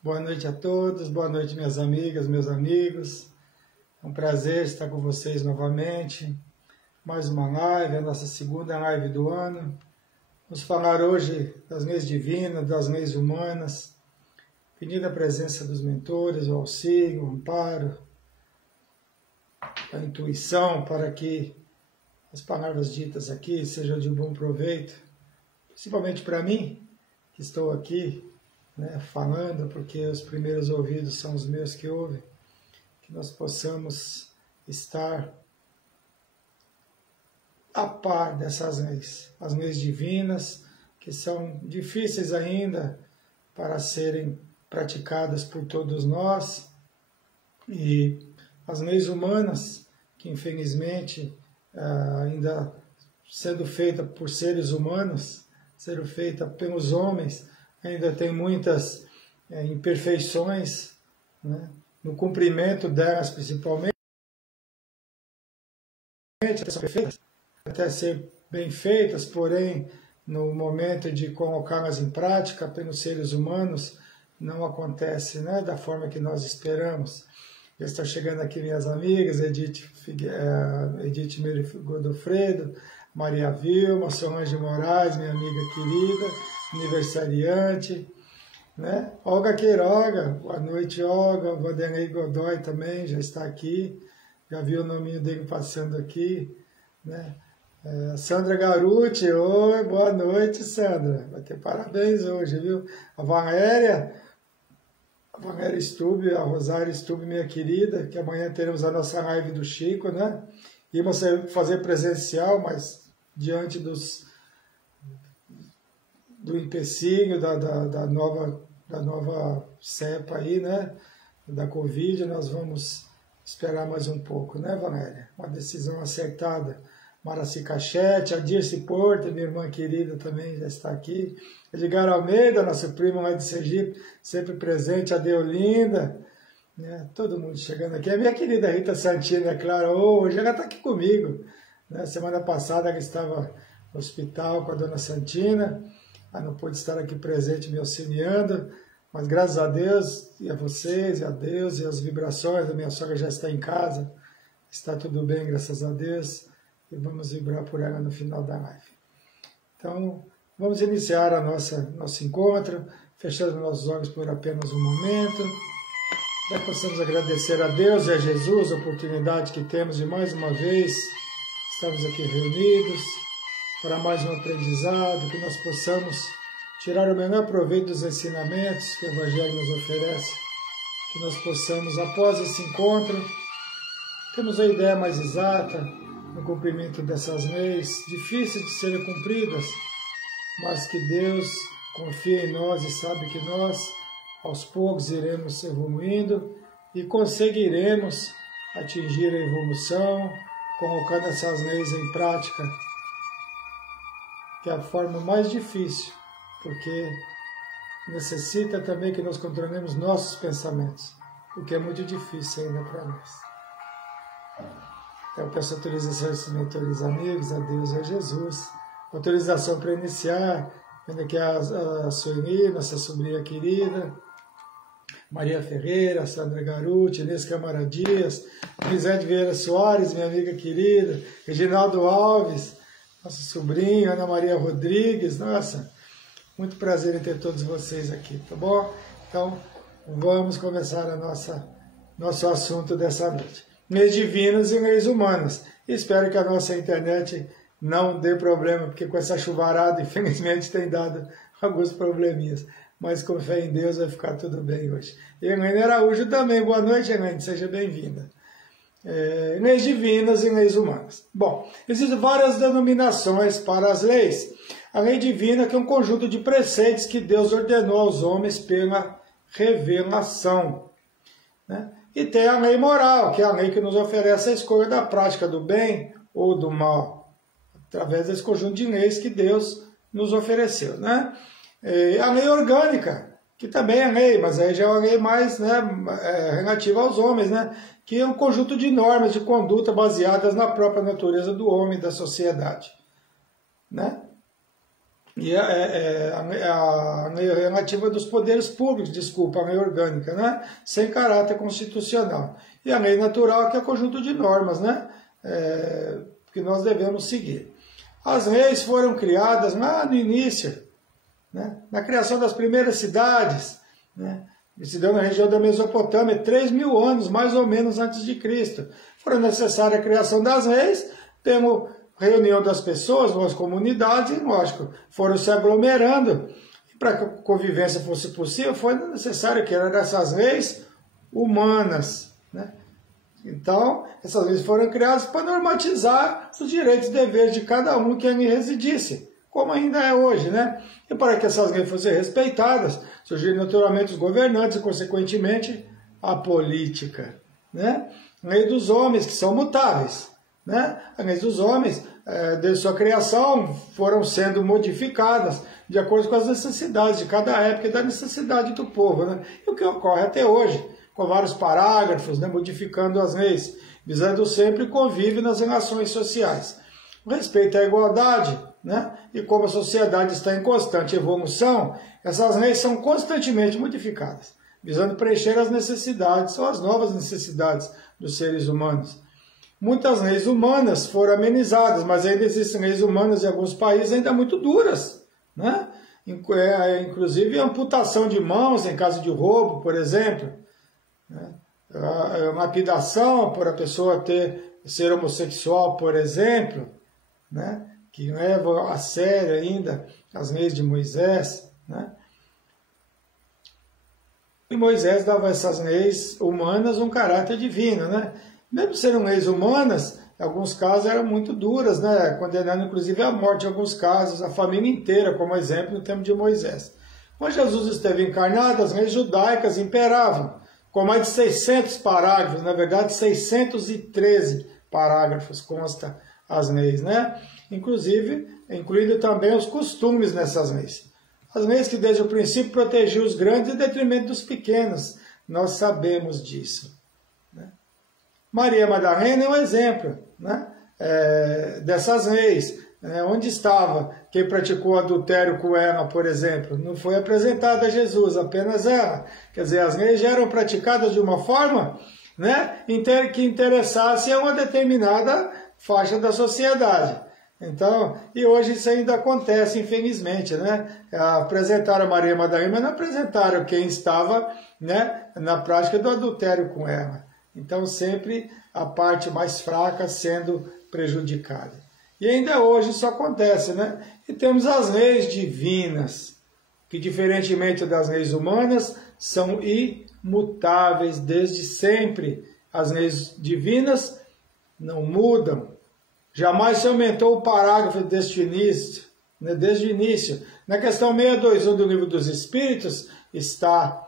Boa noite a todos, boa noite minhas amigas, meus amigos. É um prazer estar com vocês novamente. Mais uma live, a nossa segunda live do ano. Vamos falar hoje das leis divinas, das leis humanas, pedindo a presença dos mentores, o auxílio, o amparo, a intuição para que as palavras ditas aqui sejam de bom proveito, principalmente para mim, que estou aqui, falando, porque os primeiros ouvidos são os meus que ouvem, que nós possamos estar a par dessas leis, as leis divinas, que são difíceis ainda para serem praticadas por todos nós, e as leis humanas, que infelizmente ainda sendo feita por seres humanos, sendo feita pelos homens, ainda tem muitas imperfeições, no cumprimento delas, principalmente, até ser bem feitas, porém, no momento de colocá-las em prática pelos seres humanos, não acontece da forma que nós esperamos. Já está chegando aqui minhas amigas, Edith Godofredo, Maria Vilma, Solange Moraes, minha amiga querida, aniversariante, Olga Queiroga, boa noite, Olga. Vanderlei Godoy também já está aqui, já vi o nominho dele passando aqui, Sandra Garuti, oi, boa noite, Sandra, vai ter parabéns hoje, viu? A Valéria Stube, a Rosário Stube, minha querida, que amanhã teremos a nossa live do Chico, Íamos fazer presencial, mas diante do empecilho da nova cepa aí, da Covid, nós vamos esperar mais um pouco, Valéria? Uma decisão acertada. Maraci Cachete, a Dirce Porto, minha irmã querida, também já está aqui. Edgar Almeida, nosso primo lá de Sergipe, sempre presente. A Deolinda, todo mundo chegando aqui. A minha querida Rita Santina, é claro, hoje ela está aqui comigo. Semana passada ela estava no hospital com a dona Santina, ela não pôde estar aqui presente me auxiliando, mas graças a Deus, e a vocês, e a Deus, e as vibrações, a minha sogra já está em casa, está tudo bem, graças a Deus, e vamos vibrar por ela no final da live. Então, vamos iniciar nosso encontro, fechando nossos olhos por apenas um momento, para que possamos agradecer a Deus e a Jesus a oportunidade que temos de mais uma vez estarmos aqui reunidos para mais um aprendizado, que nós possamos tirar o menor proveito dos ensinamentos que o Evangelho nos oferece, que nós possamos, após esse encontro, termos a ideia mais exata no cumprimento dessas leis, difíceis de serem cumpridas, mas que Deus confia em nós e sabe que nós, aos poucos, iremos evoluindo e conseguiremos atingir a evolução, colocando essas leis em prática, que é a forma mais difícil, porque necessita também que nós controlemos nossos pensamentos, o que é muito difícil ainda para nós. Eu peço autorização aos mentores amigos, a Deus e a Jesus. Autorização para iniciar, vendo aqui a Sueli, nossa sobrinha querida, Maria Ferreira, Sandra Garuti, Inês Câmara Dias, Lisete Vieira Soares, minha amiga querida, Reginaldo Alves, nosso sobrinho, Ana Maria Rodrigues, nossa, muito prazer em ter todos vocês aqui, tá bom? Então, vamos começar nosso assunto dessa noite. Leis divinas e leis humanas. Espero que a nossa internet não dê problema, porque com essa chuvarada, infelizmente, tem dado alguns probleminhas. Mas com fé em Deus vai ficar tudo bem hoje. E Helene Araújo também. Boa noite, Helene. Seja bem-vinda. Leis divinas e leis humanas. Bom, existem várias denominações para as leis. A lei divina, que é um conjunto de preceitos que Deus ordenou aos homens pela revelação, E tem a lei moral, que é a lei que nos oferece a escolha da prática do bem ou do mal, através desse conjunto de leis que Deus nos ofereceu, E a lei orgânica, que também é lei, mas aí já é uma lei mais relativa aos homens, que é um conjunto de normas de conduta baseadas na própria natureza do homem e da sociedade, e a lei relativa dos poderes públicos, desculpa, a lei orgânica, né? Sem caráter constitucional. E a lei natural, que é o conjunto de normas, né? Que nós devemos seguir. As leis foram criadas lá no início, né? Na criação das primeiras cidades, né? Se deu na região da Mesopotâmia, 3.000 anos, mais ou menos, antes de Cristo. Foi necessária a criação das leis, temos reunião das pessoas, nas comunidades, e, lógico, foram se aglomerando. E para que a convivência fosse possível, foi necessário que eram essas leis humanas, né? Então, essas leis foram criadas para normatizar os direitos e deveres de cada um que ali residisse, como ainda é hoje, né? E para que essas leis fossem respeitadas, surgiram naturalmente os governantes e, consequentemente, a política, né? A lei dos homens, que são mutáveis, né? As leis dos homens, desde sua criação, foram sendo modificadas de acordo com as necessidades de cada época e da necessidade do povo, né? E o que ocorre até hoje, com vários parágrafos, né, modificando as leis, visando sempre o convívio nas relações sociais. O respeito à igualdade, né, e como a sociedade está em constante evolução, essas leis são constantemente modificadas, visando preencher as necessidades ou as novas necessidades dos seres humanos. Muitas leis humanas foram amenizadas, mas ainda existem leis humanas em alguns países ainda muito duras, né? Inclusive a amputação de mãos em caso de roubo, por exemplo, né? A lapidação por a pessoa ser homossexual, por exemplo, né? Que leva a sério ainda as leis de Moisés, né? E Moisés dava a essas leis humanas um caráter divino, né? Mesmo sendo leis humanas, em alguns casos eram muito duras, né? Condenando inclusive à morte em alguns casos, a família inteira, como exemplo no tempo de Moisés. Quando Jesus esteve encarnado, as leis judaicas imperavam, com mais de 600 parágrafos, na verdade 613 parágrafos consta as leis, né? Inclusive, incluindo também os costumes nessas leis. As leis que desde o princípio protegiam os grandes em detrimento dos pequenos, nós sabemos disso, né? Maria Madalena é um exemplo, né? Dessas leis. Onde estava quem praticou adultério com ela, por exemplo? Não foi apresentada a Jesus, apenas ela. Quer dizer, as leis já eram praticadas de uma forma, né, que interessasse a uma determinada faixa da sociedade. Então, e hoje isso ainda acontece, infelizmente, né? Apresentaram a Maria Madalena, mas não apresentaram quem estava, né, na prática do adultério com ela. Então, sempre a parte mais fraca sendo prejudicada. E ainda hoje isso acontece, né? E temos as leis divinas, que diferentemente das leis humanas, são imutáveis desde sempre. As leis divinas não mudam. Jamais se aumentou o parágrafo desde o início, né? Desde o início. Na questão 621 do Livro dos Espíritos está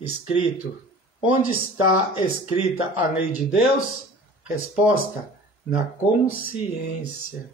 escrito: onde está escrita a lei de Deus? Resposta: na consciência.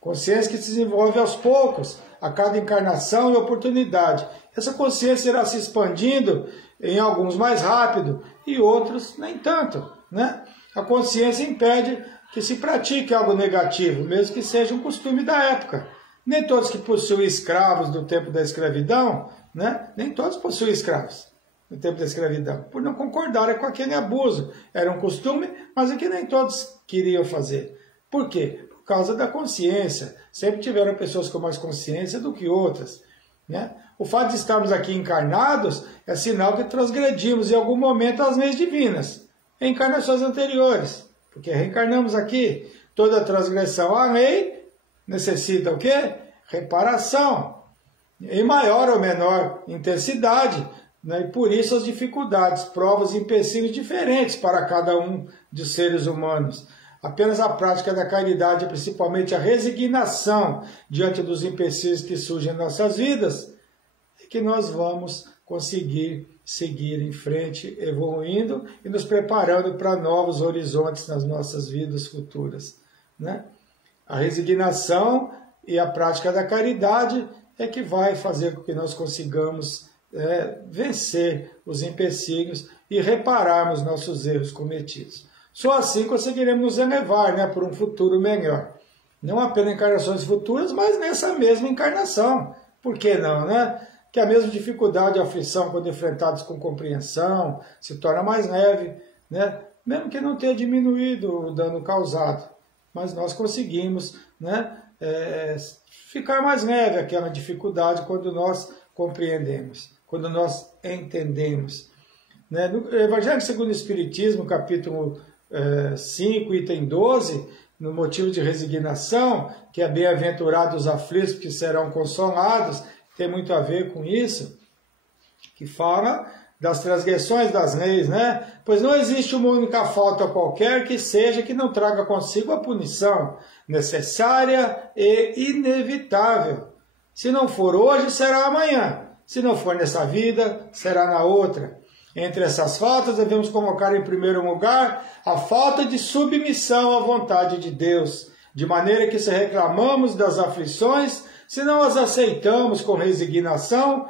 Consciência que se desenvolve aos poucos, a cada encarnação e oportunidade. Essa consciência irá se expandindo, em alguns mais rápido e outros nem tanto, né? A consciência impede que se pratique algo negativo, mesmo que seja um costume da época. Nem todos que possuem escravos do tempo da escravidão, né? Nem todos possuem escravos no tempo da escravidão, por não concordarem com aquele abuso. Era um costume, mas é que nem todos queriam fazer. Por quê? Por causa da consciência. Sempre tiveram pessoas com mais consciência do que outras, né? O fato de estarmos aqui encarnados é sinal que transgredimos em algum momento as leis divinas, em encarnações anteriores, porque reencarnamos aqui. Toda transgressão à lei necessita o quê? Reparação, em maior ou menor intensidade, né? E por isso as dificuldades, provas e empecilhos diferentes para cada um dos seres humanos. Apenas a prática da caridade, principalmente a resignação diante dos empecilhos que surgem em nossas vidas, é que nós vamos conseguir seguir em frente, evoluindo e nos preparando para novos horizontes nas nossas vidas futuras, né? A resignação e a prática da caridade é que vai fazer com que nós consigamos vencer os empecilhos e repararmos nossos erros cometidos. Só assim conseguiremos nos elevar, né, por um futuro melhor. Não apenas em encarnações futuras, mas nessa mesma encarnação. Por que não, né? Que a mesma dificuldade e aflição, quando enfrentados com compreensão, se torna mais leve, né? Mesmo que não tenha diminuído o dano causado. Mas nós conseguimos, né, ficar mais leve aquela dificuldade quando nós compreendemos, quando nós entendemos. Né? No Evangelho segundo o Espiritismo, capítulo 5, item 12, no motivo de resignação, que é bem-aventurados os aflitos, que serão consolados, tem muito a ver com isso, que fala das transgressões das leis, né? Pois não existe uma única falta qualquer que seja que não traga consigo a punição necessária e inevitável. Se não for hoje, será amanhã. Se não for nessa vida, será na outra. Entre essas faltas, devemos colocar em primeiro lugar a falta de submissão à vontade de Deus, de maneira que se reclamamos das aflições, se não as aceitamos com resignação,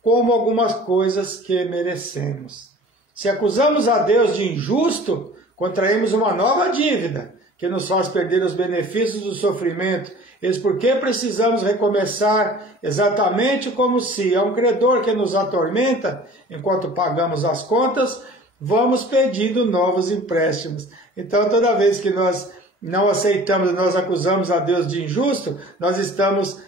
como algumas coisas que merecemos. Se acusamos a Deus de injusto, contraímos uma nova dívida, que nos faz perder os benefícios do sofrimento. Eis porque precisamos recomeçar exatamente como se a um credor que nos atormenta, enquanto pagamos as contas, vamos pedindo novos empréstimos. Então, toda vez que nós não aceitamos, nós acusamos a Deus de injusto, nós estamos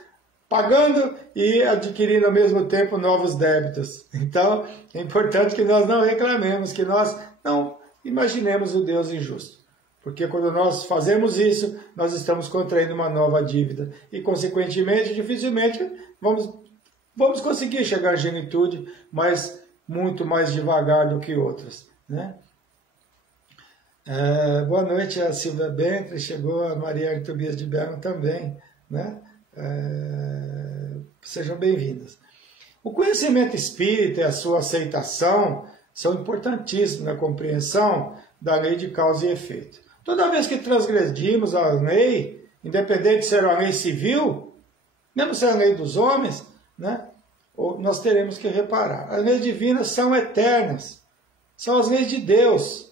pagando e adquirindo ao mesmo tempo novos débitos. Então, é importante que nós não reclamemos, que nós não imaginemos o Deus injusto. Porque quando nós fazemos isso, nós estamos contraindo uma nova dívida. E, consequentemente, dificilmente vamos conseguir chegar à genitude, mas muito mais devagar do que outras, né? Boa noite a Silvia Bentre, chegou a Maria Tobias de Berno também, né? Sejam bem-vindas. O conhecimento espírita e a sua aceitação são importantíssimos na compreensão da lei de causa e efeito. Toda vez que transgredimos a lei, independente de ser uma lei civil, mesmo ser a lei dos homens, né, nós teremos que reparar. As leis divinas são eternas, são as leis de Deus,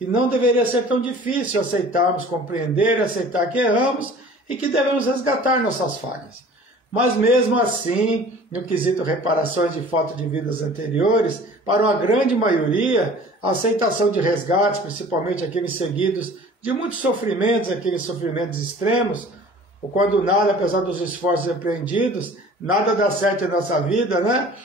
e não deveria ser tão difícil aceitarmos, compreender e aceitar que erramos e que devemos resgatar nossas falhas. Mas mesmo assim, no quesito reparações de falta de vidas anteriores, para uma grande maioria, a aceitação de resgates, principalmente aqueles seguidos de muitos sofrimentos, aqueles sofrimentos extremos, ou quando nada, apesar dos esforços empreendidos, nada dá certo em nossa vida, né?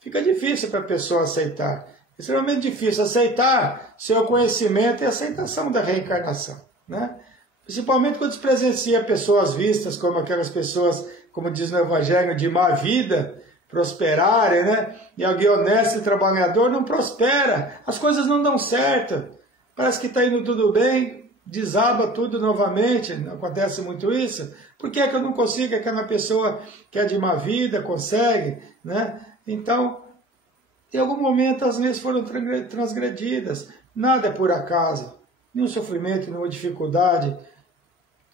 Fica difícil para a pessoa aceitar. É extremamente difícil aceitar seu conhecimento e aceitação da reencarnação, né? Principalmente quando se presencia pessoas vistas como aquelas pessoas, como diz no Evangelho, de má vida, prosperarem, né? E alguém honesto e trabalhador não prospera, as coisas não dão certo, parece que está indo tudo bem, desaba tudo novamente, não acontece muito isso. Por que é que eu não consigo? Aquela pessoa que é de má vida consegue, né? Então, em algum momento as leis foram transgredidas, nada é por acaso, nenhum sofrimento, nenhuma dificuldade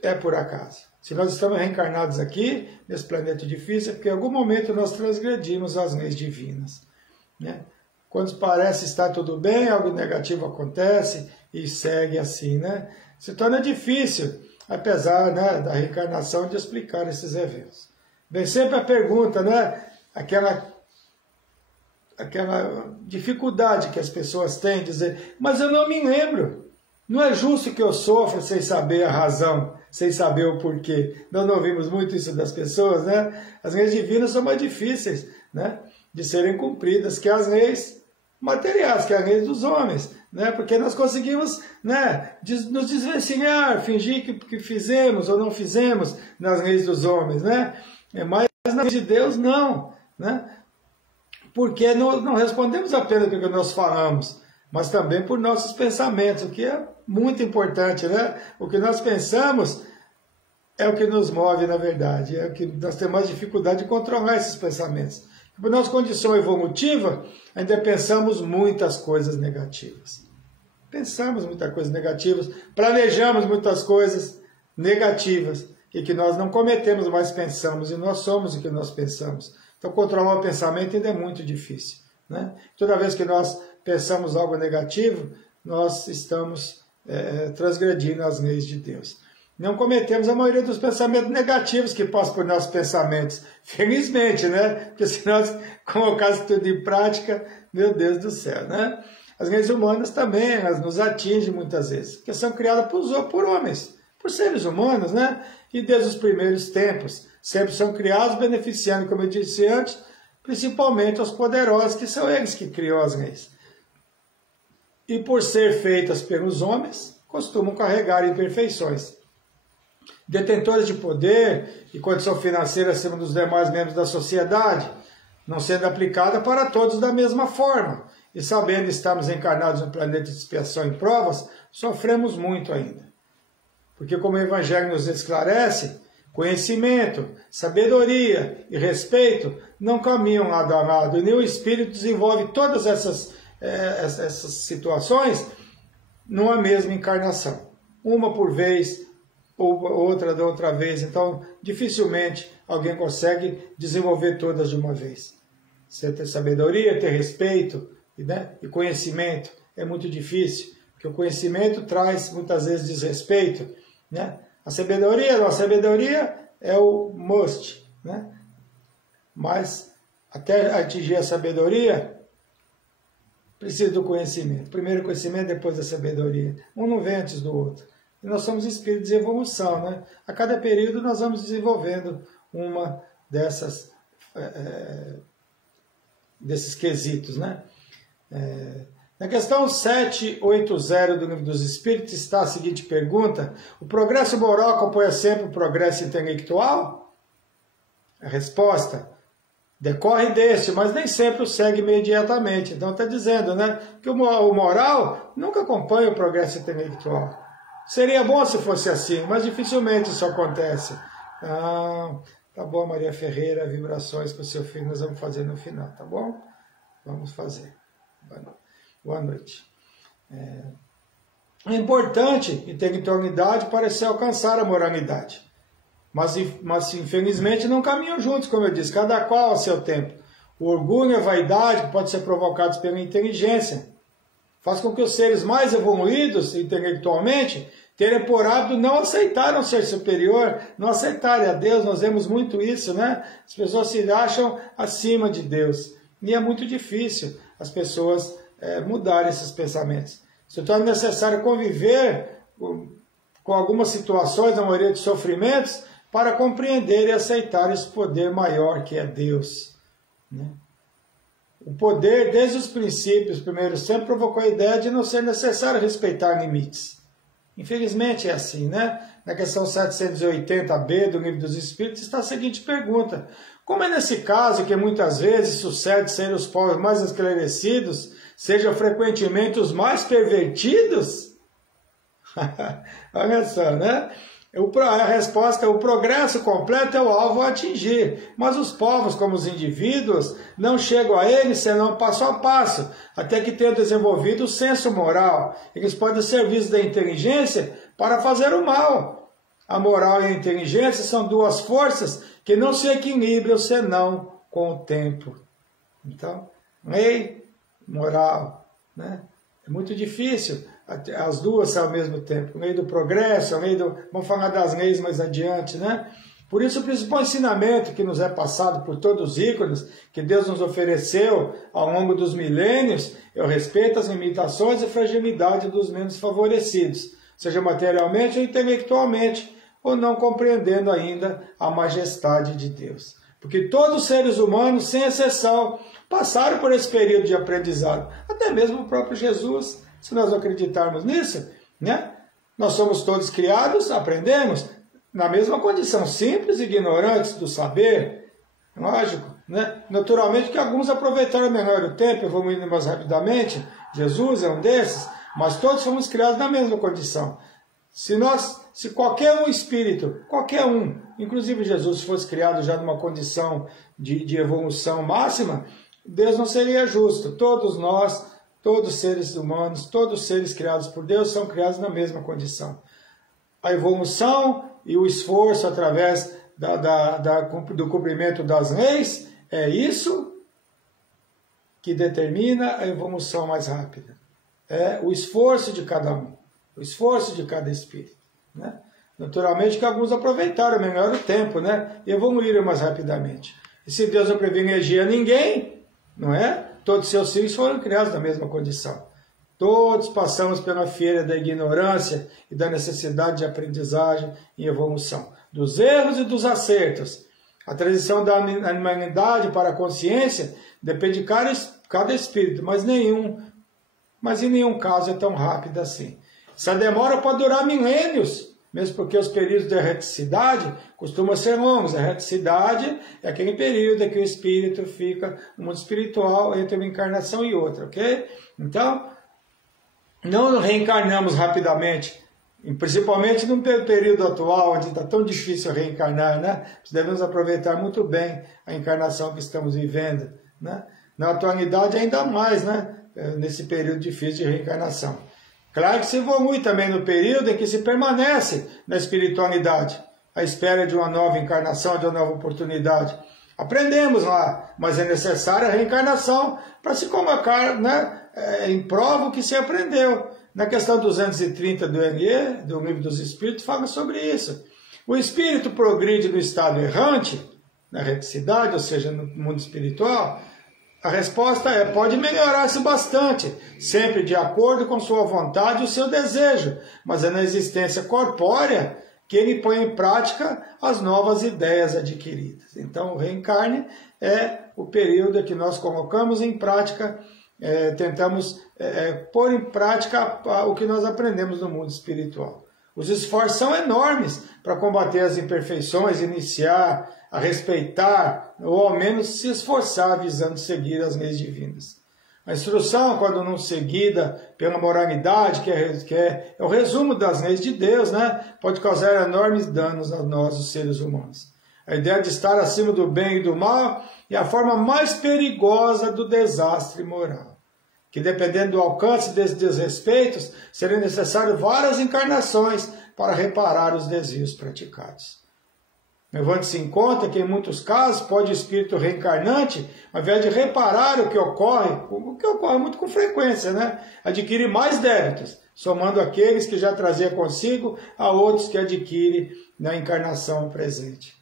é por acaso. Se nós estamos reencarnados aqui, nesse planeta difícil, é porque em algum momento nós transgredimos as leis divinas, né? Quando parece estar tudo bem, algo negativo acontece e segue assim, né? Se torna difícil, apesar, né, da reencarnação, de explicar esses eventos. Vem sempre a pergunta, né? Aquela dificuldade que as pessoas têm de dizer, mas eu não me lembro. Não é justo que eu sofra sem saber a razão, sem saber o porquê. Nós não ouvimos muito isso das pessoas, né? As leis divinas são mais difíceis, né, de serem cumpridas que as leis materiais, que as leis dos homens, né? Porque nós conseguimos, né, nos desvencilhar, fingir que fizemos ou não fizemos nas leis dos homens, né? Mas nas leis de Deus, não, né? Porque não respondemos apenas pelo que nós falamos, mas também por nossos pensamentos, o que é muito importante, né? O que nós pensamos é o que nos move, na verdade, é o que nós temos mais dificuldade de controlar esses pensamentos. Por nossa condição evolutiva, ainda pensamos muitas coisas negativas. Pensamos muitas coisas negativas, planejamos muitas coisas negativas, e que nós não cometemos, mas pensamos, e nós somos o que nós pensamos. Então, controlar o pensamento ainda é muito difícil, né? Toda vez que nós pensamos algo negativo, nós estamos transgredindo as leis de Deus. não cometemos a maioria dos pensamentos negativos que passam por nossos pensamentos. Felizmente, né? Porque se nós colocássemos tudo em prática, meu Deus do céu, né? As leis humanas também, elas nos atingem muitas vezes, porque são criadas por homens, por seres humanos, né? E desde os primeiros tempos, sempre são criados beneficiando, como eu disse antes, principalmente os poderosos, que são eles que criam as leis. E por ser feitas pelos homens, costumam carregar imperfeições. Detentores de poder e condição financeira acima dos demais membros da sociedade, não sendo aplicada para todos da mesma forma. E sabendo estarmos encarnados no planeta de expiação e provas, sofremos muito ainda. Porque como o Evangelho nos esclarece, conhecimento, sabedoria e respeito não caminham lado a lado, e nem o Espírito desenvolve todas essas situações numa mesma encarnação. Uma por vez, ou outra da outra vez. Então, dificilmente alguém consegue desenvolver todas de uma vez. Você ter sabedoria, ter respeito, né, e conhecimento é muito difícil, porque o conhecimento traz muitas vezes desrespeito, né? A sabedoria é o must, né? Mas até atingir a sabedoria precisa do conhecimento. Primeiro o conhecimento, depois a sabedoria. Um não vem antes do outro. E nós somos espíritos de evolução, né? A cada período nós vamos desenvolvendo uma desses quesitos, né? Na questão 780 do Livro dos Espíritos está a seguinte pergunta: o progresso moral acompanha sempre o progresso intelectual? A resposta: decorre desse, mas nem sempre o segue imediatamente. Então está dizendo, né, que o moral nunca acompanha o progresso intelectual. Seria bom se fosse assim, mas dificilmente isso acontece. Tá bom, Maria Ferreira, vibrações para o seu filho, nós vamos fazer no final, tá bom? Vamos fazer. Boa noite. É importante intelectualidade para se alcançar a moralidade. Mas infelizmente não caminham juntos, como eu disse, cada qual a seu tempo. O orgulho e a vaidade, que podem ser provocados pela inteligência, faz com que os seres mais evoluídos intelectualmente terem por hábito não aceitar um ser superior, não aceitarem a Deus. Nós vemos muito isso, né? As pessoas se acham acima de Deus. E é muito difícil as pessoas mudarem esses pensamentos. Se torna necessário conviver com algumas situações, na maioria de sofrimentos, para compreender e aceitar esse poder maior que é Deus, né? O poder, desde os princípios, primeiro, sempre provocou a ideia de não ser necessário respeitar limites. Infelizmente é assim, né? Na questão 780b do Livro dos Espíritos está a seguinte pergunta: como é nesse caso que muitas vezes sucede ser os povos mais esclarecidos sejam frequentemente os mais pervertidos? Olha só, né? A resposta é: o progresso completo é o alvo a atingir, mas os povos, como os indivíduos, não chegam a ele senão passo a passo, até que tenham desenvolvido o senso moral. Eles podem ser vistos da inteligência para fazer o mal. A moral e a inteligência são duas forças que não se equilibram senão com o tempo. Então, lei, moral, né? É muito difícil as duas ao mesmo tempo. A lei do progresso, a lei do... Vamos falar das leis mais adiante, né? Por isso, o principal ensinamento que nos é passado por todos os ícones que Deus nos ofereceu ao longo dos milênios é o respeito às limitações e fragilidade dos menos favorecidos, seja materialmente ou intelectualmente, ou não compreendendo ainda a majestade de Deus. Porque todos os seres humanos, sem exceção, passaram por esse período de aprendizado. Até mesmo o próprio Jesus, se nós acreditarmos nisso, né? Nós somos todos criados, aprendemos, na mesma condição, simples e ignorantes do saber, lógico, né? Naturalmente que alguns aproveitaram melhor o tempo, evoluindo mais rapidamente, Jesus é um desses, mas todos fomos criados na mesma condição. Se qualquer um espírito, qualquer um, inclusive Jesus, fosse criado já numa condição de evolução máxima, Deus não seria justo. Todos nós, todos os seres humanos, todos os seres criados por Deus são criados na mesma condição. A evolução e o esforço através do cumprimento das leis é isso que determina a evolução mais rápida. É o esforço de cada um, o esforço de cada espírito, né? Naturalmente que alguns aproveitaram melhor o tempo, né? E evoluíram mais rapidamente. E se Deus não privilegia ninguém, não é? Todos seus filhos foram criados na mesma condição. Todos passamos pela feira da ignorância e da necessidade de aprendizagem e evolução. Dos erros e dos acertos. A transição da animalidade para a consciência depende de cada espírito, mas em nenhum caso é tão rápida assim. Essa demora pode durar milênios, mesmo porque os períodos de erreticidade costumam ser longos. A erreticidade é aquele período em que o espírito fica no mundo espiritual entre uma encarnação e outra, ok? Então, não reencarnamos rapidamente, principalmente no período atual, onde está tão difícil reencarnar, né? Devemos aproveitar muito bem a encarnação que estamos vivendo, né? Na atualidade ainda mais, né? Nesse período difícil de reencarnação. Claro que se evolui também no período em que se permanece na espiritualidade, à espera de uma nova encarnação, de uma nova oportunidade. Aprendemos lá, mas é necessária a reencarnação para se colocar, né, em prova o que se aprendeu. Na questão 230 do LE, do Livro dos Espíritos, fala sobre isso. O espírito progride no estado errante, na reticidade, ou seja, no mundo espiritual. A resposta é, pode melhorar-se bastante, sempre de acordo com sua vontade e o seu desejo, mas é na existência corpórea que ele põe em prática as novas ideias adquiridas. Então, o reencarne é o período que nós colocamos em prática, tentamos pôr em prática o que nós aprendemos no mundo espiritual. Os esforços são enormes para combater as imperfeições, iniciar a respeitar, ou ao menos se esforçar visando seguir as leis divinas. A instrução, quando não seguida pela moralidade, que é o resumo das leis de Deus, né, pode causar enormes danos a nós, os seres humanos. A ideia de estar acima do bem e do mal é a forma mais perigosa do desastre moral. Que dependendo do alcance desses desrespeitos, seria necessário várias encarnações para reparar os desvios praticados. Levante-se em conta que, em muitos casos, pode o espírito reencarnante, ao invés de reparar o que ocorre muito com frequência, né? Adquirir mais débitos, somando aqueles que já trazia consigo a outros que adquire na encarnação presente.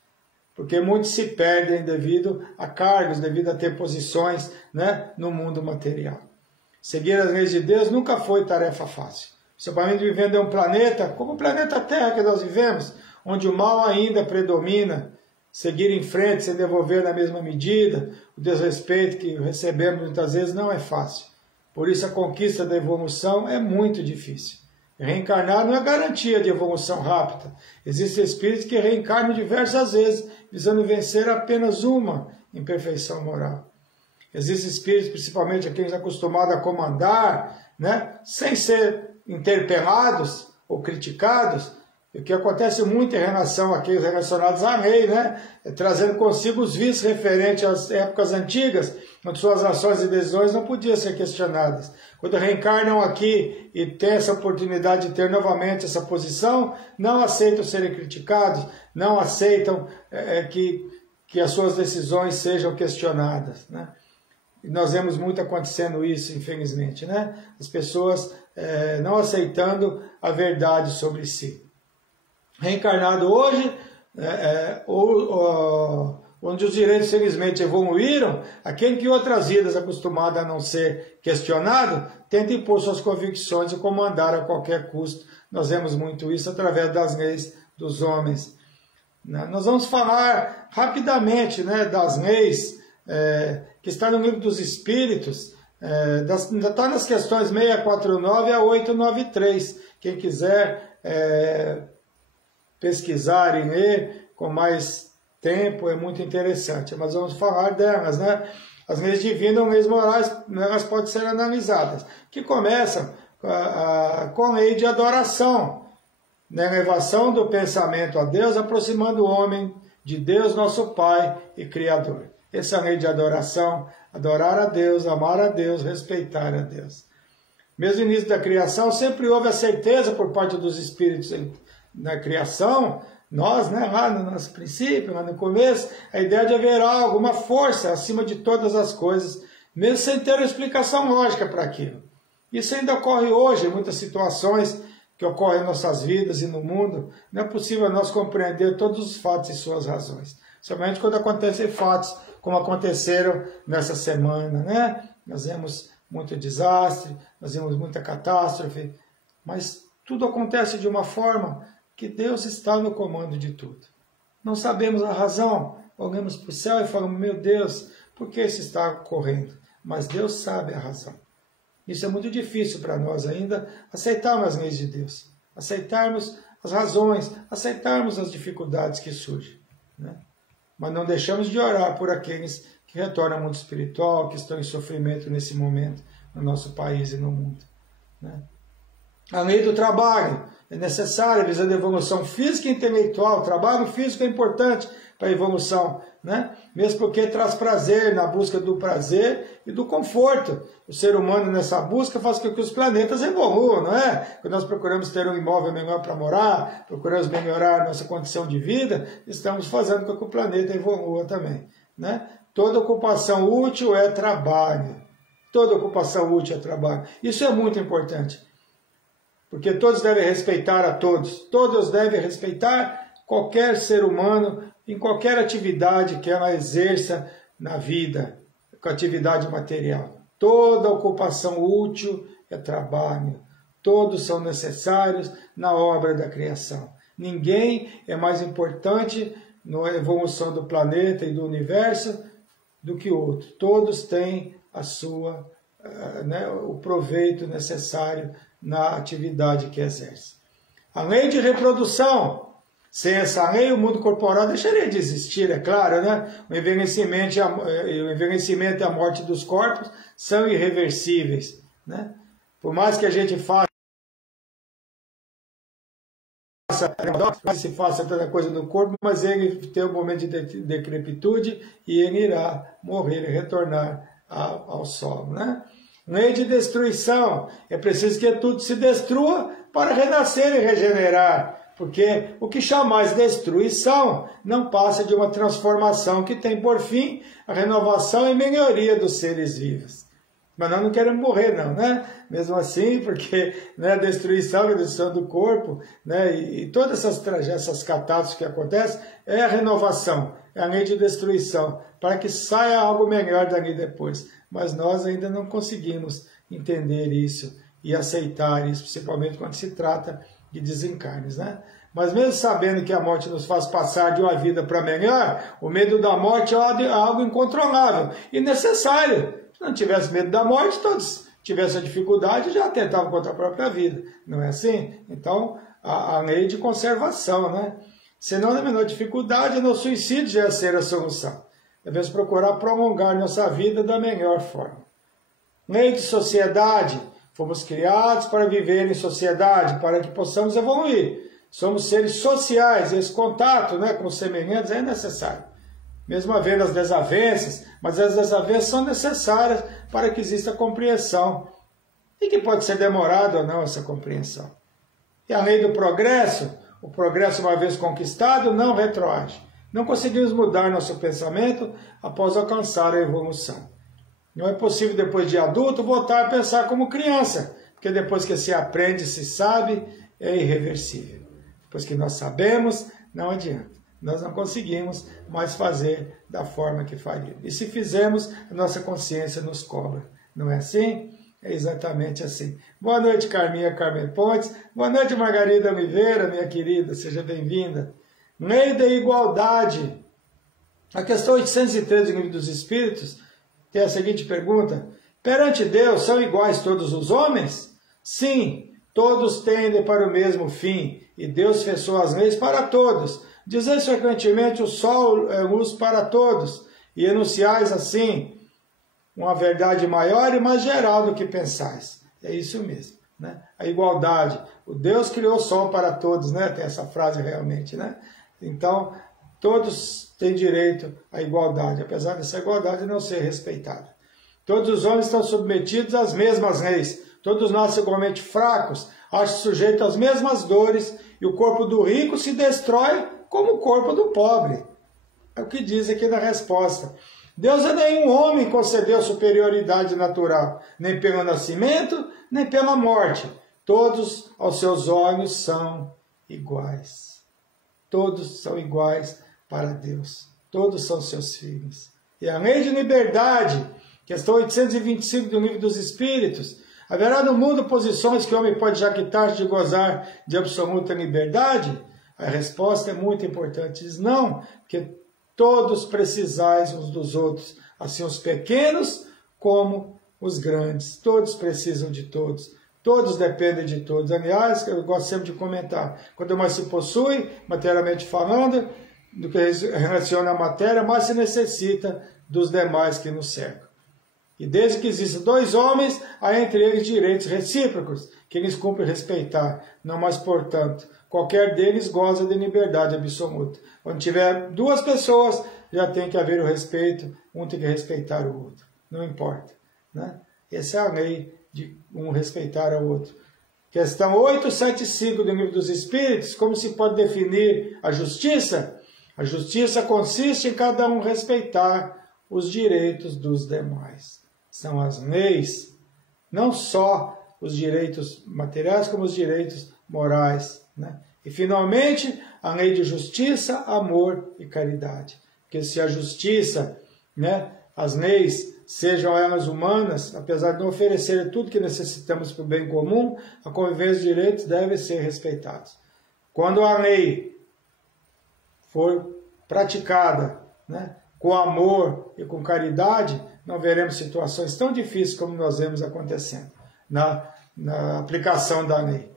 Porque muitos se perdem devido a cargos, devido a ter posições, né, no mundo material. Seguir as leis de Deus nunca foi tarefa fácil. Principalmente vivendo em um planeta, como o planeta Terra que nós vivemos, onde o mal ainda predomina, seguir em frente sem devolver na mesma medida, o desrespeito que recebemos muitas vezes não é fácil. Por isso a conquista da evolução é muito difícil. Reencarnar não é garantia de evolução rápida. Existem espíritos que reencarnam diversas vezes, visando vencer apenas uma imperfeição moral. Existem espíritos, principalmente aqueles acostumados a comandar, né, sem ser interpelados ou criticados, o que acontece muito em relação àqueles relacionados à lei, né, trazendo consigo os vícios referentes às épocas antigas, onde suas ações e decisões não podiam ser questionadas. Quando reencarnam aqui e têm essa oportunidade de ter novamente essa posição, não aceitam serem criticados, não aceitam que as suas decisões sejam questionadas, né? E nós vemos muito acontecendo isso, infelizmente, né? As pessoas não aceitando a verdade sobre si. Reencarnado hoje, onde os direitos felizmente evoluíram, aquele que em outras vidas acostumado a não ser questionado, tenta impor suas convicções e comandar a qualquer custo. Nós vemos muito isso através das leis dos homens. Nós vamos falar rapidamente, né, das leis que está no Livro dos Espíritos, está nas questões 649 a 893. Quem quiser pesquisar e ler com mais tempo é muito interessante. Mas vamos falar delas, né? As leis divinas, leis morais, elas podem ser analisadas, que começam com a lei de adoração, na elevação do pensamento a Deus, aproximando o homem de Deus, nosso Pai e Criador. Essa lei de adoração, adorar a Deus, amar a Deus, respeitar a Deus. Mesmo no início da criação, sempre houve a certeza por parte dos espíritos na criação, nós, né, lá no nosso princípio, lá no começo, a ideia de haver algo, uma força acima de todas as coisas, mesmo sem ter uma explicação lógica para aquilo. Isso ainda ocorre hoje em muitas situações que ocorrem em nossas vidas e no mundo, não é possível nós compreender todos os fatos e suas razões. Somente quando acontecem fatos como aconteceram nessa semana, né? Nós vemos muito desastre, nós vemos muita catástrofe, mas tudo acontece de uma forma que Deus está no comando de tudo. Não sabemos a razão, olhamos para o céu e falamos, meu Deus, por que isso está ocorrendo? Mas Deus sabe a razão. Isso é muito difícil para nós ainda, aceitarmos as leis de Deus, aceitarmos as razões, aceitarmos as dificuldades que surgem, né? Mas não deixamos de orar por aqueles que retornam ao mundo espiritual, que estão em sofrimento nesse momento, no nosso país e no mundo, né? A lei do trabalho é necessária, visando a evolução física e intelectual. O trabalho físico é importante para a evolução, né? Mesmo porque traz prazer, na busca do prazer e do conforto. O ser humano nessa busca faz com que os planetas evoluam, não é? Quando nós procuramos ter um imóvel melhor para morar, procuramos melhorar a nossa condição de vida, estamos fazendo com que o planeta evolua também, né? Toda ocupação útil é trabalho. Toda ocupação útil é trabalho. Isso é muito importante. Porque todos devem respeitar a todos. Todos devem respeitar qualquer ser humano em qualquer atividade que ela exerça na vida, com atividade material. Toda ocupação útil é trabalho. Todos são necessários na obra da criação. Ninguém é mais importante na evolução do planeta e do universo do que outro. Todos têm a sua, o proveito necessário na atividade que exerce. A lei de reprodução. Sem essa lei, o mundo corporal deixaria de existir, é claro, né? O envelhecimento e a morte dos corpos são irreversíveis, né? Por mais que a gente se faça tanta coisa no corpo, mas ele tem um momento de decrepitude e ele irá morrer e retornar ao solo, né? Lei de destruição. É preciso que tudo se destrua para renascer e regenerar. Porque o que chamais destruição não passa de uma transformação que tem por fim a renovação e melhoria dos seres vivos. Mas nós não queremos morrer não, né? Mesmo assim, porque, né, a destruição do corpo, né, e todas essas catástrofes que acontecem, é a renovação, é a lei de destruição, para que saia algo melhor dali depois. Mas nós ainda não conseguimos entender isso e aceitar isso, principalmente quando se trata de desencarnes, né? Mas mesmo sabendo que a morte nos faz passar de uma vida para melhor, o medo da morte é algo incontrolável e necessário. Se não tivesse medo da morte, todos tivessem a dificuldade já tentavam contra a própria vida. Não é assim? Então, a lei de conservação, né? Se não, na menor dificuldade, no suicídio já ia ser a solução. Devemos procurar prolongar nossa vida da melhor forma. Lei de sociedade. Fomos criados para viver em sociedade, para que possamos evoluir. Somos seres sociais, esse contato, né, com os semelhantes é necessário. Mesmo havendo as desavenças, mas as desavenças são necessárias para que exista compreensão. E que pode ser demorado ou não essa compreensão. E a lei do progresso, o progresso uma vez conquistado não retroage. Não conseguimos mudar nosso pensamento após alcançar a evolução. Não é possível, depois de adulto, voltar a pensar como criança, porque depois que se aprende, se sabe, é irreversível. Depois que nós sabemos, não adianta. Nós não conseguimos mais fazer da forma que faria. E se fizermos, a nossa consciência nos cobra. Não é assim? É exatamente assim. Boa noite, Carmen Pontes. Boa noite, Margarida Oliveira, minha querida. Seja bem-vinda. Lei da igualdade. A questão 813 do Livro dos Espíritos tem a seguinte pergunta: perante Deus são iguais todos os homens? Sim, todos tendem para o mesmo fim, e Deus fez suas leis para todos. Dizeis frequentemente o sol é luz para todos, e enunciais assim uma verdade maior e mais geral do que pensais. É isso mesmo, né? A igualdade. O Deus criou o sol para todos, né? Tem essa frase realmente, né? Então, todos têm direito à igualdade, apesar dessa igualdade não ser respeitada. Todos os homens estão submetidos às mesmas leis. Todos nós igualmente fracos, acham sujeitos às mesmas dores, e o corpo do rico se destrói como o corpo do pobre. É o que diz aqui na resposta. Deus a nenhum homem concedeu superioridade natural, nem pelo nascimento, nem pela morte. Todos aos seus olhos são iguais. Todos são iguais para Deus. Todos são seus filhos. E a lei de liberdade, questão 825 do Livro dos Espíritos, haverá no mundo posições que o homem pode jactar de gozar de absoluta liberdade? A resposta é muito importante. Diz não, porque todos precisais uns dos outros, assim os pequenos como os grandes. Todos precisam de todos. Todos dependem de todos. Aliás, eu gosto sempre de comentar, quando mais se possui, materialmente falando, do que relaciona à matéria, mais se necessita dos demais que nos cercam. E desde que existam dois homens, há entre eles direitos recíprocos, que eles cumprem respeitar. Não mais, portanto, qualquer deles goza de liberdade absoluta. Quando tiver duas pessoas, já tem que haver o respeito, um tem que respeitar o outro. Não importa. Né? Essa é a lei de um respeitar ao outro. Questão 875 do Livro dos Espíritos, como se pode definir a justiça? A justiça consiste em cada um respeitar os direitos dos demais. São as leis, não só os direitos materiais, como os direitos morais. Né? E, finalmente, a lei de justiça, amor e caridade. Porque se a justiça, né, as leis, sejam elas humanas, apesar de não oferecer tudo que necessitamos para o bem comum, a convivência de direitos deve ser respeitados. Quando a lei for praticada, né, com amor e com caridade, não veremos situações tão difíceis como nós vemos acontecendo na aplicação da lei.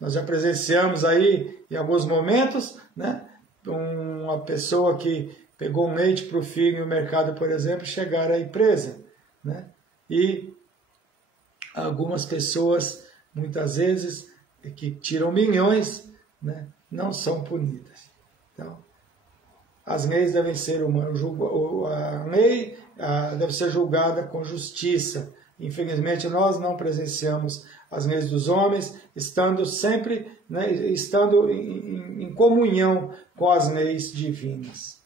Nós já presenciamos aí, em alguns momentos, né, uma pessoa que pegou um leite para o filho no mercado, por exemplo, chegar aí presa. Né? E algumas pessoas, muitas vezes, que tiram milhões, né, não são punidas. Então, as leis devem ser humanas, a lei deve ser julgada com justiça. Infelizmente, nós não presenciamos as leis dos homens, estando sempre, né, estando em comunhão com as leis divinas.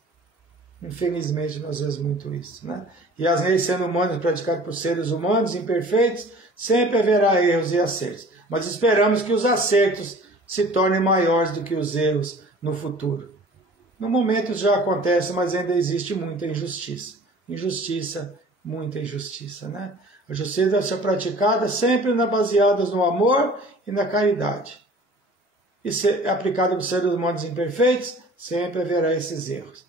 Infelizmente, nós vemos muito isso. Né? E as leis sendo humanas, praticadas por seres humanos imperfeitos, sempre haverá erros e acertos. Mas esperamos que os acertos se tornem maiores do que os erros no futuro. No momento já acontece, mas ainda existe muita injustiça. Injustiça, muita injustiça. Né? A justiça deve ser praticada sempre baseada no amor e na caridade. E ser aplicada por seres humanos imperfeitos, sempre haverá esses erros.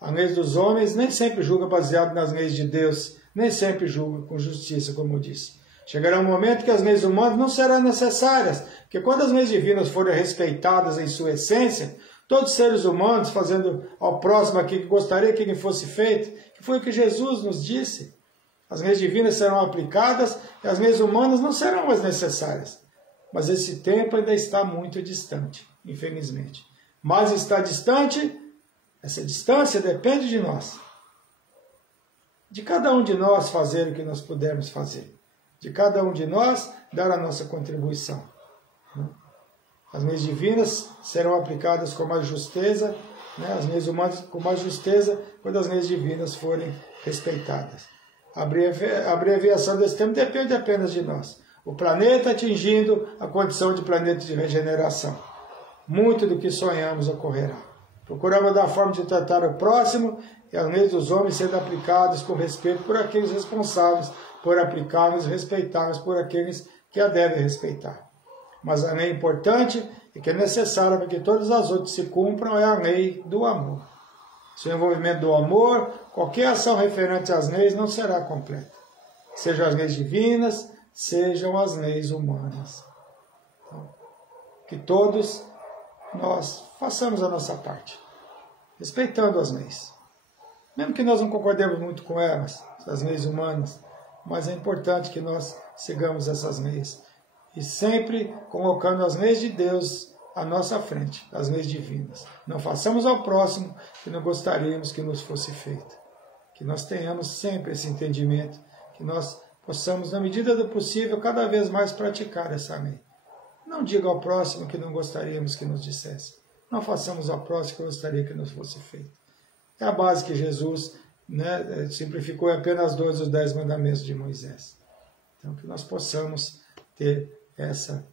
A lei dos homens nem sempre julga baseado nas leis de Deus, nem sempre julga com justiça, como eu disse. Chegará um momento que as leis humanas não serão necessárias, porque quando as leis divinas forem respeitadas em sua essência, todos os seres humanos fazendo ao próximo aquilo que gostaria que lhe fosse feito, que foi o que Jesus nos disse. As leis divinas serão aplicadas e as leis humanas não serão mais necessárias. Mas esse tempo ainda está muito distante, infelizmente. Mas está distante. Essa distância depende de nós. De cada um de nós fazer o que nós pudermos fazer. De cada um de nós dar a nossa contribuição. As leis divinas serão aplicadas com mais justeza, né? As leis humanas com mais justeza, quando as leis divinas forem respeitadas. A abreviação desse tempo depende apenas de nós. O planeta atingindo a condição de planeta de regeneração. Muito do que sonhamos ocorrerá. Procuramos dar forma de tratar o próximo e as leis dos homens sendo aplicadas com respeito por aqueles responsáveis por aplicá-las e respeitá-las por aqueles que a devem respeitar. Mas a lei importante e que é necessária para que todas as outras se cumpram é a lei do amor. Sem o envolvimento do amor, qualquer ação referente às leis não será completa. Sejam as leis divinas, sejam as leis humanas. Então, que todos nós façamos a nossa parte, respeitando as leis. Mesmo que nós não concordemos muito com elas, as leis humanas, mas é importante que nós sigamos essas leis. E sempre colocando as leis de Deus à nossa frente, as leis divinas. Não façamos ao próximo que não gostaríamos que nos fosse feito. Que nós tenhamos sempre esse entendimento, que nós possamos, na medida do possível, cada vez mais praticar essa lei. Não diga ao próximo que não gostaríamos que nos dissesse. Não façamos ao próximo que gostaria que nos fosse feito. É a base que Jesus, né, simplificou em apenas 2 dos 10 mandamentos de Moisés. Então, que nós possamos ter essa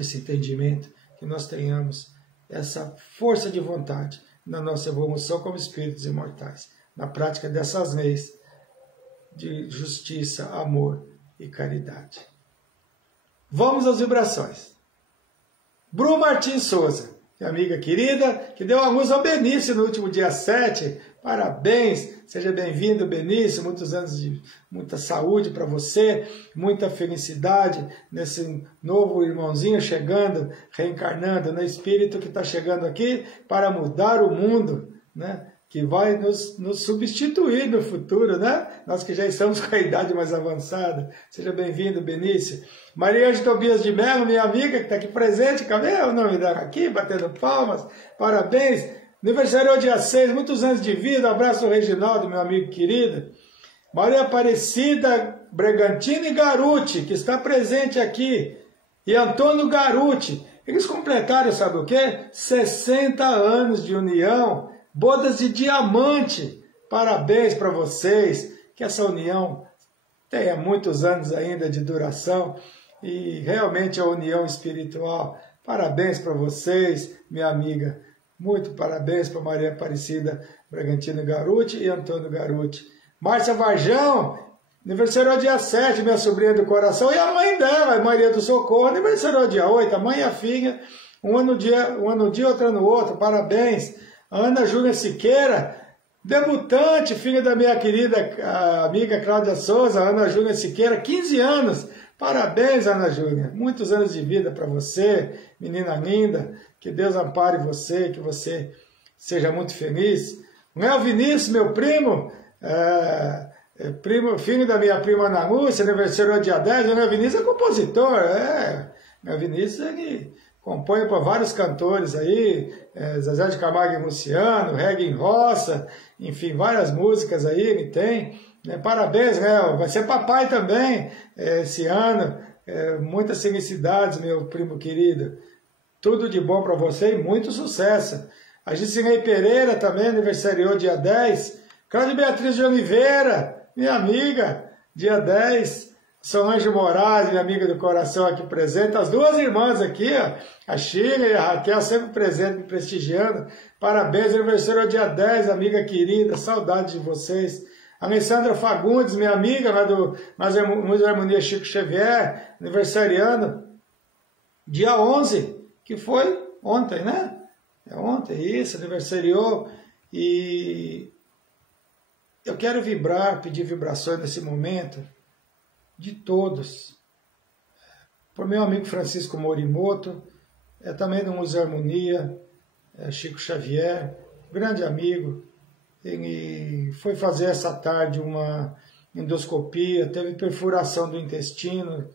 esse entendimento, que nós tenhamos essa força de vontade na nossa evolução como espíritos imortais, na prática dessas leis de justiça, amor e caridade. Vamos às vibrações. Bru Martins Souza, minha amiga querida, que deu a luz ao Benício no último dia 7. Parabéns, seja bem-vindo, Benício, muitos anos de muita saúde para você, muita felicidade nesse novo irmãozinho chegando, reencarnando, no espírito que está chegando aqui para mudar o mundo, né? Que vai nos substituir no futuro, né? Nós que já estamos com a idade mais avançada. Seja bem-vindo, Benício. Maria de Tobias de Mello, minha amiga, que está aqui presente, cadê o nome dela aqui, batendo palmas, parabéns. Aniversário dia 6, muitos anos de vida, abraço ao Reginaldo, meu amigo querido. Maria Aparecida Bregantini Garuti, que está presente aqui, e Antônio Garuti. Eles completaram, sabe o quê? 60 anos de união, bodas de diamante. Parabéns para vocês, que essa união tenha muitos anos ainda de duração, e realmente a união espiritual. Parabéns para vocês, minha amiga. Muito parabéns para Maria Aparecida Bragantino Garuti e Antônio Garuti. Márcia Varjão, aniversário dia 7, minha sobrinha do coração, e a mãe dela, Maria do Socorro, aniversário dia 8, a mãe e a filha, um ano um dia, outro ano outro, parabéns. Ana Júlia Siqueira, debutante, filha da minha querida amiga Cláudia Souza, Ana Júlia Siqueira, 15 anos, parabéns, Ana Júlia, muitos anos de vida para você, menina linda, que Deus ampare você, que você seja muito feliz. Léo Vinícius, meu primo, filho da minha prima Ana Lúcia, aniversário dia 10, o Léo Vinícius é compositor, Léo Vinícius ele compõe para vários cantores aí, Zezé de Camargo e Luciano, Reggae em Roça, enfim, várias músicas aí ele tem. Parabéns, Léo, vai ser papai também esse ano, muitas felicidades, meu primo querido. Tudo de bom para você e muito sucesso. A Gicinei Pereira também aniversariou dia 10. Cláudia Beatriz de Oliveira, minha amiga, dia 10. Solange Moraes, minha amiga do coração aqui presente. As duas irmãs aqui, ó, a Sheila e a Raquel, sempre presente, me prestigiando. Parabéns, aniversário dia 10, amiga querida. Saudade de vocês. A Alessandra Fagundes, minha amiga, lá do Museu Harmonia Chico Xavier, aniversariando dia 11. Que foi ontem, né? É ontem, isso, aniversariou. E eu quero vibrar, pedir vibrações nesse momento de todos. Para o meu amigo Francisco Morimoto, também do Museu Harmonia, Chico Xavier, grande amigo. Ele foi fazer essa tarde uma endoscopia, teve perfuração do intestino.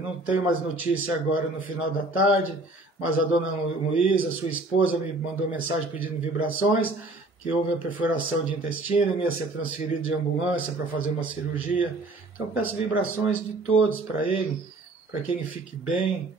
Não tenho mais notícia agora no final da tarde, mas a dona Luísa, sua esposa, me mandou mensagem pedindo vibrações, que houve a perfuração de intestino, ele ia ser transferido de ambulância para fazer uma cirurgia. Então peço vibrações de todos para ele, para que ele fique bem,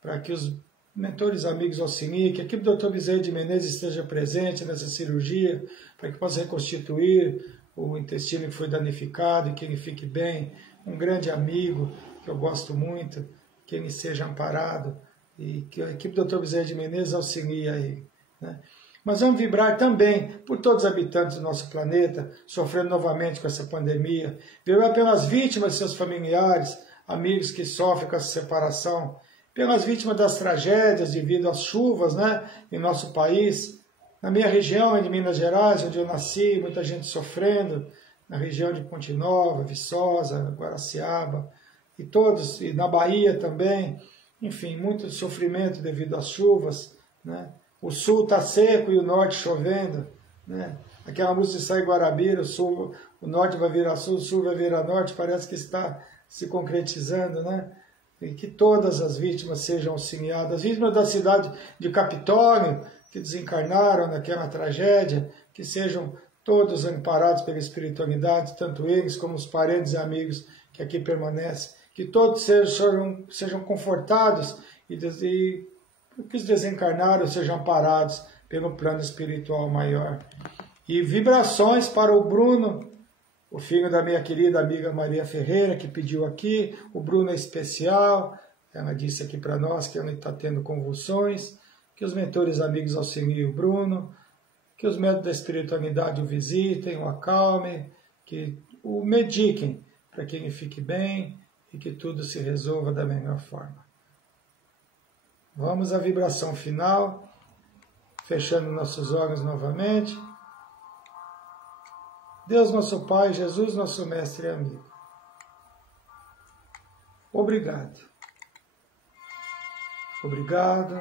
para que os mentores amigos auxiliem, que a equipe do Dr. Bezerra de Menezes esteja presente nessa cirurgia, para que possa reconstituir o intestino que foi danificado e que ele fique bem. Um grande amigo, que eu gosto muito, que ele seja amparado e que a equipe do Dr. Bezerra de Menezes auxilie a ele, né? Mas vamos vibrar também por todos os habitantes do nosso planeta, sofrendo novamente com essa pandemia, vibrar pelas vítimas de seus familiares, amigos que sofrem com essa separação, pelas vítimas das tragédias devido às chuvas, né, em nosso país. Na minha região, em Minas Gerais, onde eu nasci, muita gente sofrendo, na região de Ponte Nova, Viçosa, Guaraciaba, e na Bahia também, enfim, muito sofrimento devido às chuvas, né? O sul está seco e o norte chovendo, né? Aquela música de Sai Guarabira, o norte vai virar sul, o sul vai virar norte, parece que está se concretizando, né? E que todas as vítimas sejam auxiliadas, as vítimas da cidade de Capitólio, que desencarnaram naquela tragédia, que sejam todos amparados pela espiritualidade, tanto eles como os parentes e amigos que aqui permanecem, que todos sejam confortados e que os desencarnados sejam amparados pelo plano espiritual maior. E vibrações para o Bruno, o filho da minha querida amiga Maria Ferreira, que pediu aqui. O Bruno é especial, Ela disse aqui para nós que ela está tendo convulsões, que os mentores amigos auxiliem o Bruno, que os médicos da espiritualidade o visitem, o acalmem, que o mediquem para que ele fique bem e que tudo se resolva da melhor forma. Vamos à vibração final, fechando nossos olhos novamente. Deus nosso Pai, Jesus nosso Mestre e amigo. Obrigado. Obrigado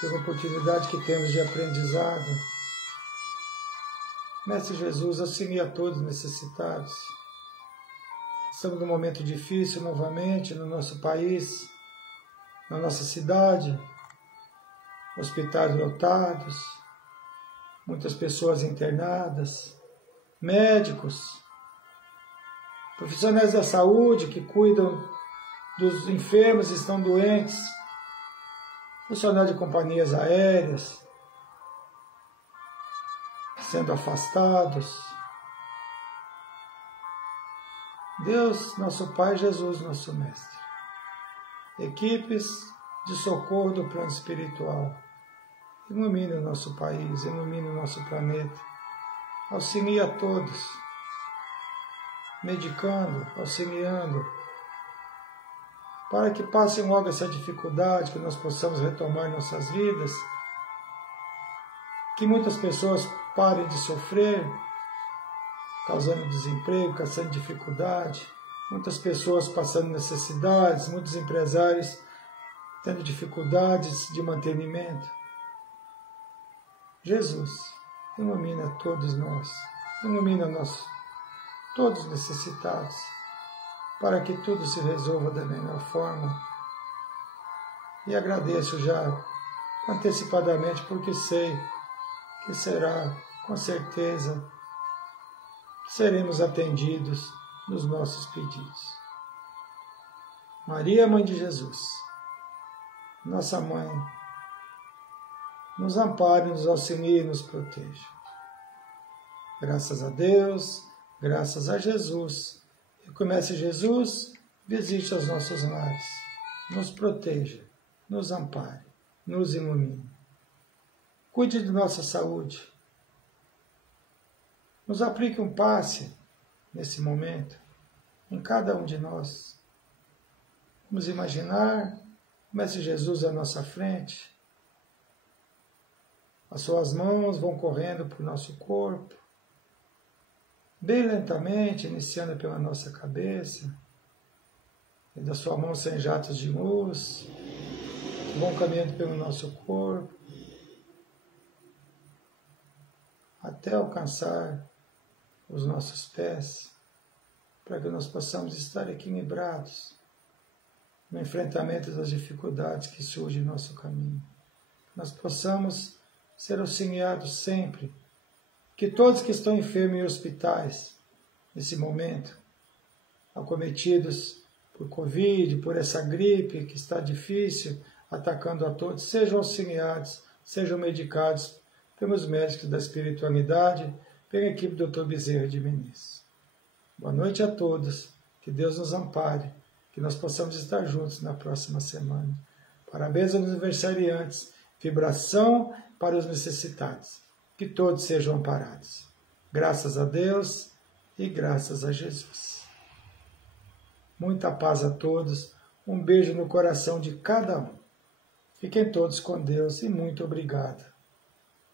pela oportunidade que temos de aprendizado. Mestre Jesus, auxilia a todos necessitados. Estamos num momento difícil novamente no nosso país, na nossa cidade, hospitais lotados, muitas pessoas internadas, médicos, profissionais da saúde que cuidam dos enfermos e estão doentes, funcionários de companhias aéreas sendo afastados. Deus, nosso Pai, Jesus, nosso Mestre. Equipes de socorro do plano espiritual. Ilumine o nosso país, ilumine o nosso planeta. Auxilie a todos, medicando, auxiliando, para que passem logo essa dificuldade, que nós possamos retomar nossas vidas, que muitas pessoas parem de sofrer, causando desemprego, causando dificuldade, muitas pessoas passando necessidades, muitos empresários tendo dificuldades de mantenimento. Jesus, ilumina todos nós, ilumina-nos, todos necessitados, para que tudo se resolva da melhor forma. E agradeço já antecipadamente, porque sei que será, com certeza, seremos atendidos nos nossos pedidos. Maria, Mãe de Jesus, nossa Mãe, nos ampare, nos auxilie e nos proteja. Graças a Deus, graças a Jesus. E comece Jesus, visite os nossos lares, nos proteja, nos ampare, nos ilumine. Cuide de nossa saúde. Nos aplique um passe nesse momento, em cada um de nós. Vamos imaginar o Mestre Jesus à nossa frente. As suas mãos vão correndo por nosso corpo, bem lentamente, iniciando pela nossa cabeça, e da sua mão sem jatos de luz, que vão caminhando pelo nosso corpo, até alcançar os nossos pés, para que nós possamos estar equilibrados no enfrentamento das dificuldades que surgem em nosso caminho. Nós possamos ser auxiliados sempre, que todos que estão enfermos em hospitais, nesse momento, acometidos por Covid, por essa gripe que está difícil, atacando a todos, sejam auxiliados, sejam medicados pelos médicos da espiritualidade, pela equipe do Dr. Bezerra de Menezes. Boa noite a todos, que Deus nos ampare, que nós possamos estar juntos na próxima semana. Parabéns aos aniversariantes, vibração para os necessitados. Que todos sejam amparados. Graças a Deus e graças a Jesus. Muita paz a todos. Um beijo no coração de cada um. Fiquem todos com Deus e muito obrigado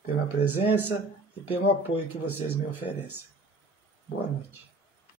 pela presença e pelo apoio que vocês me oferecem. Boa noite.